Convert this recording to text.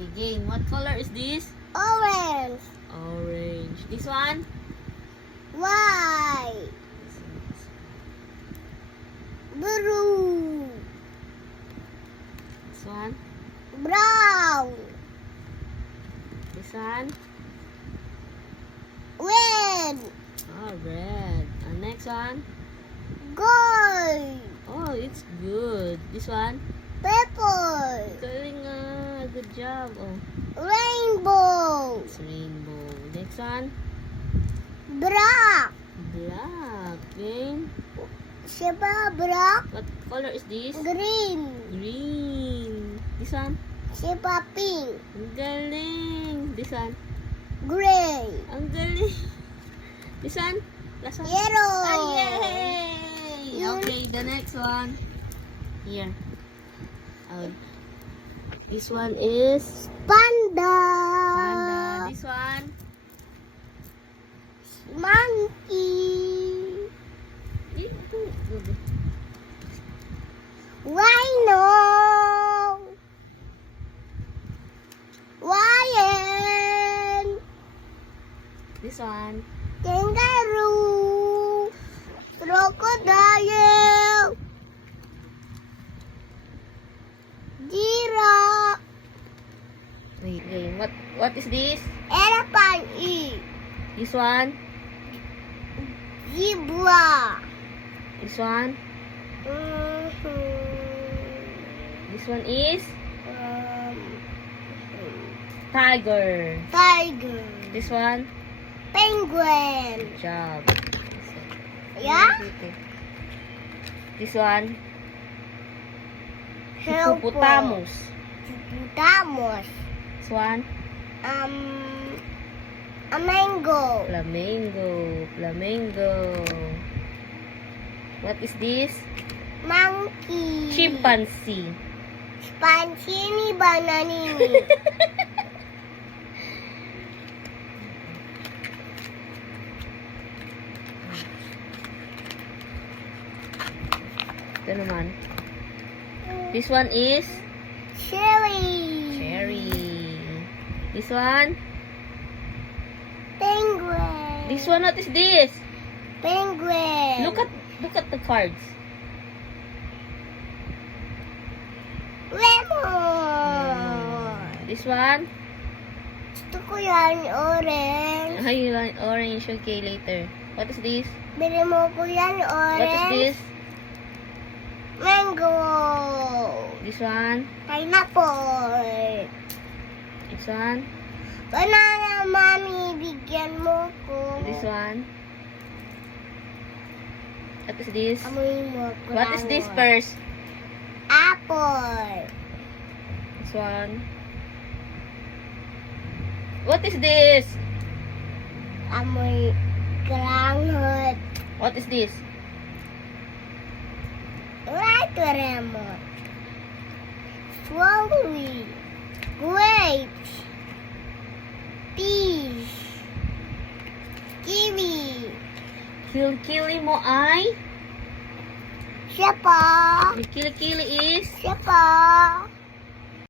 Okay, game. What color is this? Orange. Orange. This one? White. Blue. This one? Brown. This one? Red. Oh, red. And next one? Gold. Oh, it's good. This one? Purple. Galing nga. Good job. Oh, Rainbow. it's rainbow. Next one? Black. Black. Game. Siapa black? What color is this? Green. Green. This one? Siapa pink? Ang galing. This one? Gray. Ang galing. This one? Last one? Yellow. Ah, yay! Okay, the next one. Here. Oh. This one is Panda. panda. This one? Monkey. Ito. Rhino. Lion. This one? Kangaroo. Crocodile. Giraffe. Wait. What is this? Elephant. This one? Zebra. This one? This one is tiger. Tiger. This one? Penguin. Good job. Yeah? This one? Hippopotamus. Hippopotamus. This one? A mango. Flamingo. What is this? Monkey. Chimpanzee. Spansini bananini. Ito naman. This one is Cherry. This one? Penguin. This one, what is this? Penguin. Look at the cards. Lemon. This one? Gusto ko yan, orange. Ay, you want orange. Okay, later. What is this? Bili mo ko yan, What is orange. this? Mango. This one? Pineapple. This one? Banana, mami, bigyan mo ko. This one? What is this? Amoy mo ko. What is this first? Apple. This one? What is this? Amoy groundnut. What is this? Like a remote. Strawberry. Grapes. Peach. Kiwi. Kilikili mo ay? Siapa? Yung kilikili is? Siapa?